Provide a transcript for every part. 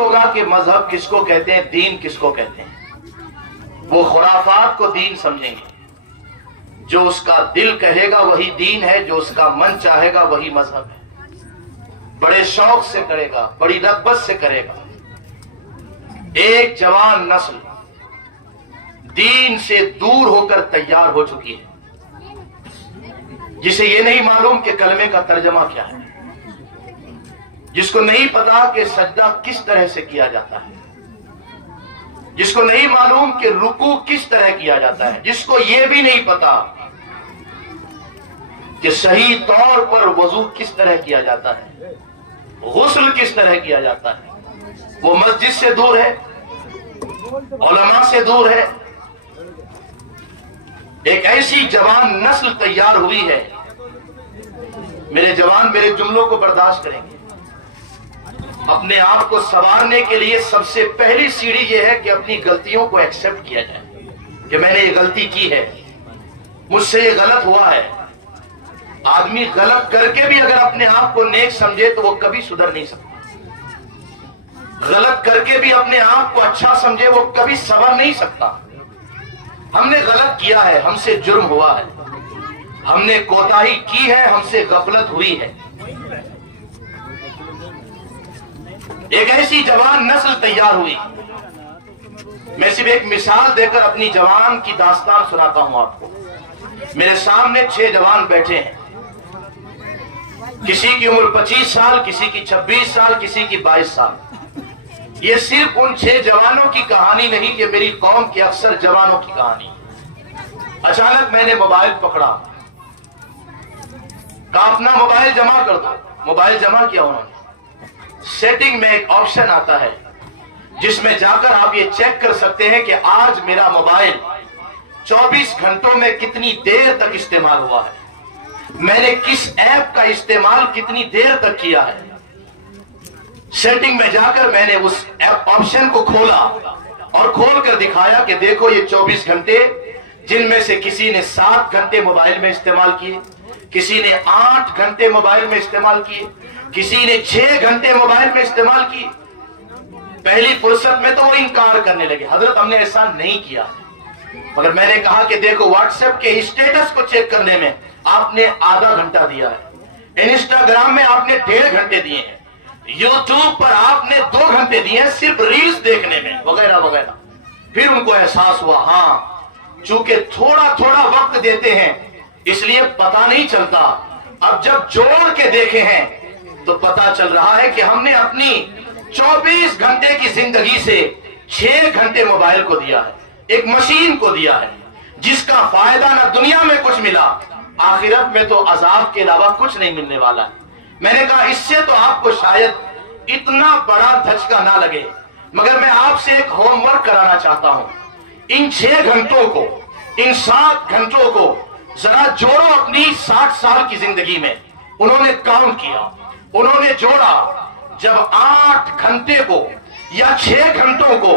ہوگا کہ مذہب کس کو کہتے ہیں، دین کس کو کہتے ہیں۔ وہ خرافات کو دین سمجھیں گے۔ جو اس کا دل کہے گا وہی دین ہے، جو اس کا من چاہے گا وہی مذہب ہے۔ بڑے شوق سے کرے گا، بڑی رغبت سے کرے گا۔ ایک جوان نسل دین سے دور ہو کر تیار ہو چکی ہے، جسے یہ نہیں معلوم کہ کلمے کا ترجمہ کیا ہے، جس کو نہیں پتا کہ سجدہ کس طرح سے کیا جاتا ہے، جس کو نہیں معلوم کہ رکوع کس طرح کیا جاتا ہے، جس کو یہ بھی نہیں پتا کہ صحیح طور پر وضو کس طرح کیا جاتا ہے، غسل کس طرح کیا جاتا ہے۔ وہ مسجد سے دور ہے، علماء سے دور ہے۔ ایک ایسی جوان نسل تیار ہوئی ہے۔ میرے جوان میرے جملوں کو برداشت کریں گے۔ اپنے آپ کو سنوارنے کے لیے سب سے پہلی سیڑھی یہ ہے کہ اپنی غلطیوں کو ایکسپٹ کیا جائے کہ میں نے یہ غلطی کی ہے، مجھ سے یہ غلط ہوا ہے۔ آدمی غلط کر کے بھی اگر اپنے آپ کو نیک سمجھے تو وہ کبھی سدھر نہیں سکتا۔ غلط کر کے بھی اپنے آپ کو اچھا سمجھے وہ کبھی سنور نہیں سکتا۔ ہم نے غلط کیا ہے، ہم سے جرم ہوا ہے، ہم نے کوتاہی کی ہے، ہم سے غفلت ہوئی ہے۔ ایک ایسی جوان نسل تیار ہوئی۔ میں صرف ایک مثال دے کر اپنی جوان کی داستان سناتا ہوں آپ کو۔ میرے سامنے 6 جوان بیٹھے ہیں، کسی کی عمر 25 سال، کسی کی 26 سال، کسی کی 22 سال۔ یہ صرف ان 6 جوانوں کی کہانی نہیں، یہ میری قوم کے اکثر جوانوں کی کہانی۔ اچانک میں نے موبائل پکڑا، کہا اپنا موبائل جمع کر دو۔ موبائل جمع کیا انہوں نے۔ سیٹنگ میں ایک آپشن آتا ہے جس میں جا کر آپ یہ چیک کر سکتے ہیں کہ آج میرا موبائل 24 گھنٹوں میں کتنی دیر تک استعمال ہوا ہے، میں نے کس ایپ کا استعمال کتنی دیر تک کیا ہے۔ سیٹنگ میں جا کر میں نے اس ایپ آپشن کو کھولا اور کھول کر دکھایا کہ دیکھو یہ 24 گھنٹے، جن میں سے کسی نے 7 گھنٹے موبائل میں استعمال کیے، کسی نے 8 گھنٹے موبائل میں استعمال کیے، کسی نے 6 گھنٹے موبائل میں استعمال کیے۔ پہلی فرصت میں تو وہ انکار کرنے لگے، حضرت ہم نے ایسا نہیں کیا۔ مگر میں نے کہا کہ دیکھو واٹس ایپ کے اسٹیٹس کو چیک کرنے میں آپ نے آدھا گھنٹہ دیا ہے، انسٹاگرام میں آپ نے 1.5 گھنٹے دیے ہیں، یوٹیوب پر آپ نے 2 گھنٹے دیے ہیں صرف ریلز دیکھنے میں، وغیرہ وغیرہ۔ پھر ان کو احساس ہوا ہاں چونکہ تھوڑا تھوڑا وقت دیتے ہیں اس لیے پتہ نہیں چلتا، اب جب جوڑ کے دیکھے ہیں تو پتا چل رہا ہے کہ ہم نے اپنی 24 گھنٹے کی زندگی سے 6 گھنٹے موبائل کو دیا ہے، ایک مشین کو دیا ہے جس کا فائدہ نہ دنیا میں کچھ ملا، آخرت میں تو عذاب کے علاوہ کچھ نہیں ملنے والا ہے۔ میں نے کہا اس سے تو آپ کو شاید اتنا بڑا دھچکا نہ لگے، مگر میں آپ سے ایک ہوم ورک کرانا چاہتا ہوں۔ ان 6 گھنٹوں کو، ان 7 گھنٹوں کو ذرا جوڑو اپنی 60 سال کی زندگی میں۔ انہوں نے کاؤنٹ کیا، انہوں نے جوڑا، جب 8 گھنٹے کو یا 6 گھنٹوں کو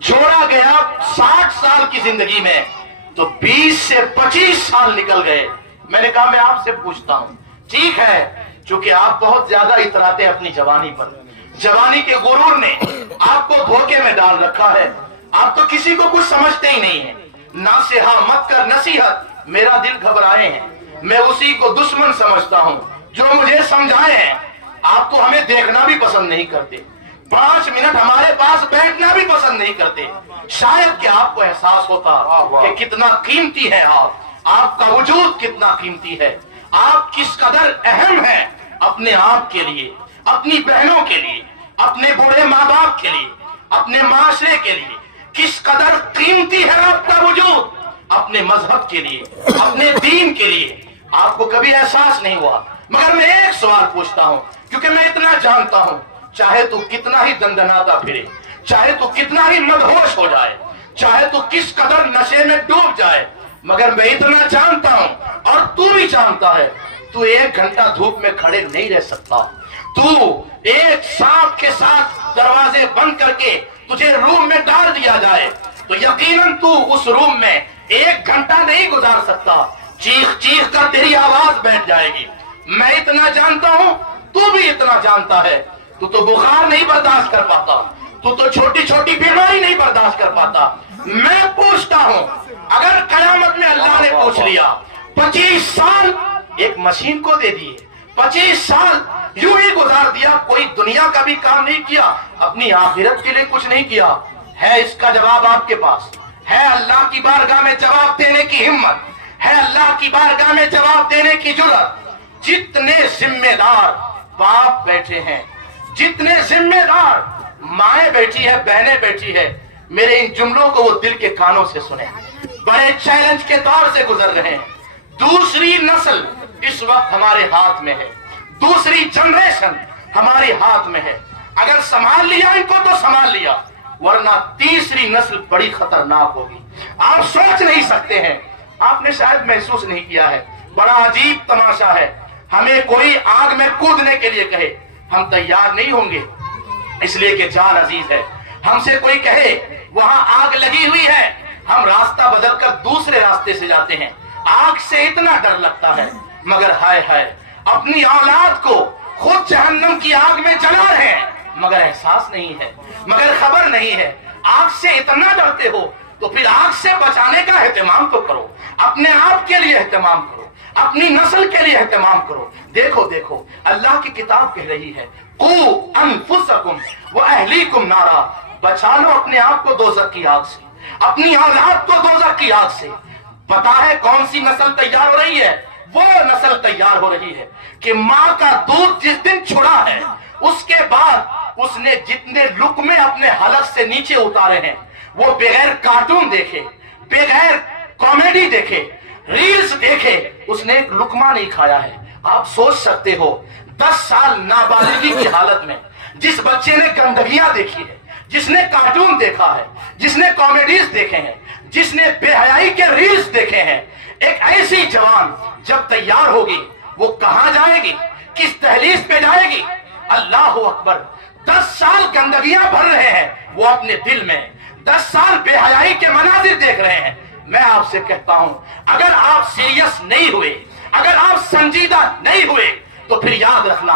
جوڑا گیا 60 سال کی زندگی میں تو 20 سے 25 سال نکل گئے۔ میں نے کہا میں آپ سے پوچھتا ہوں، ٹھیک ہے چونکہ آپ بہت زیادہ اتراتے ہیں اپنی جوانی پر، جوانی کے غرور نے آپ کو دھوکے میں ڈال رکھا ہے، آپ تو کسی کو کچھ سمجھتے ہی نہیں ہیں۔ ناصحہ مت کر نصیحت، میرا دل گھبرائے ہیں، میں اسی کو دشمن سمجھتا ہوں جو مجھے سمجھائے ہیں۔ آپ تو ہمیں دیکھنا بھی پسند نہیں کرتے، 5 منٹ ہمارے پاس بیٹھنا بھی پسند نہیں کرتے۔ شاید کہ آپ کو احساس ہوتا کہ کتنا قیمتی ہے آپ کا وجود کتنا قیمتی ہے، آپ کس قدر اہم ہیں اپنے آپ کے لیے، اپنی بہنوں کے لیے، اپنے بوڑھے ماں باپ کے لیے، اپنے معاشرے کے لیے، کس قدر قیمتی ہے آپ کا وجود اپنے مذہب کے لیے، اپنے دین کے لیے۔ آپ کو کبھی احساس نہیں ہوا، مگر میں ایک سوال پوچھتا ہوں کیونکہ میں اتنا جانتا ہوں، چاہے تو کتنا ہی دندناتا پھرے، چاہے تو کتنا ہی مدہوش ہو جائے، چاہے تو کس قدر نشے میں ڈوب جائے، مگر میں اتنا جانتا ہوں اور تو بھی جانتا ہے، تو 1 گھنٹہ دھوپ میں کھڑے نہیں رہ سکتا۔ تو ایک سانپ کے ساتھ دروازے بند کر کے تجھے روم میں ڈال دیا جائے تو یقیناً تو اس روم میں 1 گھنٹہ نہیں گزار سکتا، چیخ چیخ کر تیری آواز بیٹھ جائے گی۔ میں اتنا جانتا ہوں، تو بھی اتنا جانتا ہے، تو بخار نہیں برداشت کر پاتا، तो छोटी छोटी बीमारी नहीं बर्दाश्त कर पाता। मैं पूछता हूं, अगर कयामत में अल्लाह ने पूछ लिया 25 साल एक मशीन को दे दिए, 25 साल यूं ही गुजार दिया, कोई दुनिया का भी काम नहीं किया, अपनी आखिरत के लिए कुछ नहीं किया, है इसका जवाब आपके पास है? अल्लाह की बारगाह में जवाब देने की हिम्मत है? अल्लाह की बारगाह में जवाब देने की जुर्रत? जितने जिम्मेदार बाप बैठे हैं, जितने जिम्मेदार माएं बैठी है, बहनें बैठी है, मेरे इन जुमलों को वो दिल के कानों से सुने। बड़े चैलेंज के दौर से गुजर रहे हैं। दूसरी नस्ल इस वक्त हमारे हाथ में है, दूसरी जनरेशन हमारे हाथ में है। अगर संभाल लिया इनको तो संभाल लिया, वरना तीसरी नस्ल बड़ी खतरनाक होगी। आप सोच नहीं सकते हैं, आपने शायद महसूस नहीं किया है। बड़ा अजीब तमाशा है, हमें कोई आग में कूदने के लिए कहे, हम तैयार नहीं होंगे, इसलिए कि जान अजीज है। हमसे कोई कहे वहां आग लगी हुई है, हम रास्ता बदलकर दूसरे रास्ते से जाते हैं। आग से इतना डर लगता है, मगर हाय हाय अपनी औलाद को खुद जहन्नम की आग में जला रहे हैं, मगर एहसास नहीं है, मगर खबर नहीं है। आग से इतना डरते हो तो फिर आग से बचाने का एहतमाम तो करो, अपने आप के लिए एहतमाम करो, अपनी नस्ल के लिए एहतमाम करो। देखो देखो अल्लाह की किताब कह रही है, कू अनफुसकुम व अहलीकुम नारा, बचा लो अपने आप को दोज़ख की आग से, अपनी औलाद को दोज़ख की आग से। पता है कौन सी नस्ल तैयार हो रही है? वो नस्ल तैयार हो रही है कि माँ का दूध जिस दिन छुड़ा है, उसके बाद उसने जितने लुकमे अपने हलक से नीचे उतारे हैं, वो बगैर कार्टून देखे, बगैर कॉमेडी देखे, रील्स देखे, उसने एक लुकमा नहीं खाया है। आप सोच सकते हो 10 साल नाबालिगी की हालत में जिस बच्चे ने गंदगियां देखी है, जिसने कार्टून देखा है, जिसने कॉमेडीज देखे हैं, जिसने बेहयाई के रील्स देखे हैं, एक ऐसी जवान जब तैयार होगी वो कहां जाएगी, किस दहलीज पे जाएगी? अल्लाह अकबर। 10 साल गंदगियां भर रहे हैं वो अपने दिल में, 10 साल बेहयाई के मनाजिर देख रहे हैं। मैं आपसे कहता हूं, अगर आप सीरियस नहीं हुए, अगर आप संजीदा नहीं हुए, तो फिर याद रखना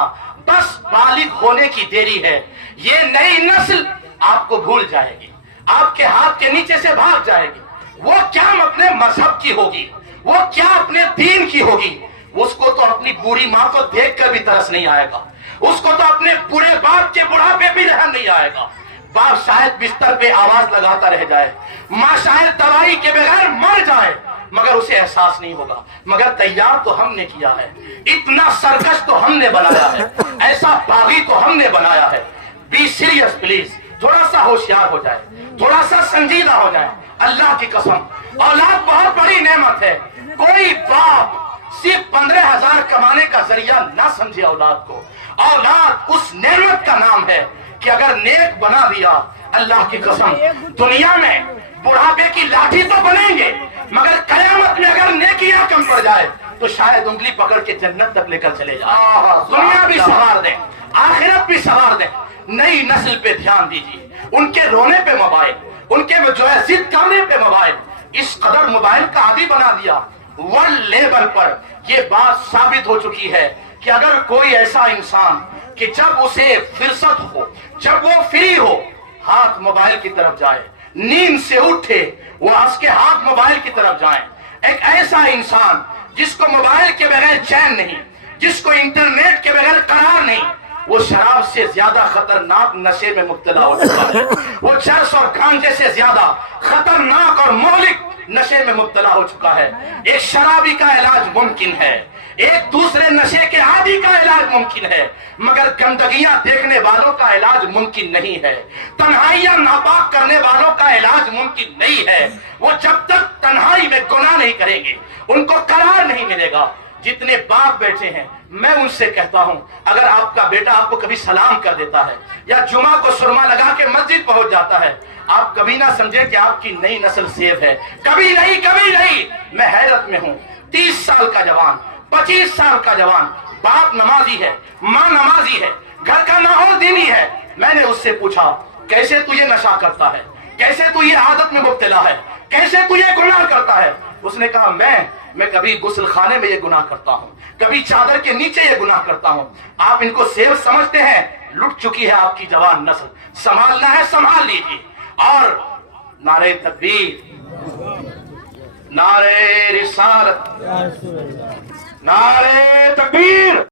बस बालिग होने की देरी है। ये नई नस्ल आपको भूल जाएगी, आपके हाथ के नीचे से भाग जाएगी। वो क्या अपने मजहब की होगी, वो क्या अपने दीन की होगी, उसको तो अपनी बूढ़ी माँ को देखकर भी तरस नहीं आएगा, उसको तो अपने बूढ़े बाप के बुढ़ापे भी रहम नहीं आएगा। बाप शायद बिस्तर पे आवाज लगाता रह जाए, माँ शायद दवाई के बगैर मर जाए, मगर उसे एहसास नहीं होगा। मगर तैयार तो हमने किया है, इतना सरकश तो हमने बनाया है, ऐसा बागी तो हमने बनाया है। बी सीरियस प्लीज, थोड़ा सा होशियार हो जाए, थोड़ा सा संजीदा हो जाए। अल्लाह की कसम, औलाद बहुत बड़ी नेमत है। कोई बाप सिर्फ 15,000 कमाने का जरिया ना समझे औलाद को। औलाद उस नेमत का नाम है कि अगर नेक बना दिया, अल्लाह की कसम दुनिया में बुढ़ापे की लाठी तो बनेंगे, मगर कयामत में अगर नेकियां कम पड़ जाए तो शायद उंगली पकड़ के जन्नत तक लेकर चले जाए। दुनिया भी सवार दें, आखिरत भी सवार दें। नई नस्ल पे ध्यान दीजिए, उनके रोने पे मोबाइल, उनके जो है जिद करने पे मोबाइल, इस कदर मोबाइल का आदी बना दिया। वर्ल्ड लेवल पर यह बात साबित हो चुकी है कि अगर कोई ऐसा इंसान कि जब उसे फुर्सत हो, जब वो फ्री हो, हाथ मोबाइल की तरफ जाए, नींद से उठे वो उसके हाथ मोबाइल की तरफ जाए। एक ऐसा इंसान जिसको मोबाइल के बगैर चैन नहीं, जिसको इंटरनेट के बगैर करार नहीं, वो शराब से ज्यादा खतरनाक नशे में मुब्तला हो चुका है। वो चरस और गांजे से ज्यादा खतरनाक और मौलिक नशे में मुब्तला हो चुका है। एक शराबी का इलाज मुमकिन है, एक दूसरे नशे के आदि का इलाज मुमकिन है, मगर गंदगियां देखने वालों का इलाज मुमकिन नहीं है। तन्हाइयां नापाक करने वालों का इलाज मुमकिन नहीं है। वो जब तक तन्हाई में गुनाह नहीं करेंगे, उनको करार नहीं मिलेगा। जितने बाप बैठे हैं, मैं उनसे कहता हूं, अगर आपका बेटा आपको कभी सलाम कर देता है या जुमा को सुरमा लगा के मस्जिद पहुंच जाता है, आप कभी ना समझे कि आपकी नई नस्ल सेफ है। कभी नहीं, कभी नहीं। मैं हैरत में हूं, 30 साल का जवान, 25 साल का जवान, बाप नमाजी है, माँ नमाजी है, घर का माहौल दीनी है। मैंने उससे पूछा, कैसे तू ये नशा करता है, कैसे तू ये आदत में मुब्तला है, कैसे तू ये गुनाह करता है? उसने कहा, मैं कभी गुस्ल खाने में ये गुनाह करता हूँ, कभी चादर के नीचे ये गुनाह करता हूँ। आप इनको सेफ समझते हैं? लुट चुकी है आपकी जवान नस्ल। संभालना है, संभाल लीजिए। और नारे तकबीर, नारे रिसालत, नारे तकबीर।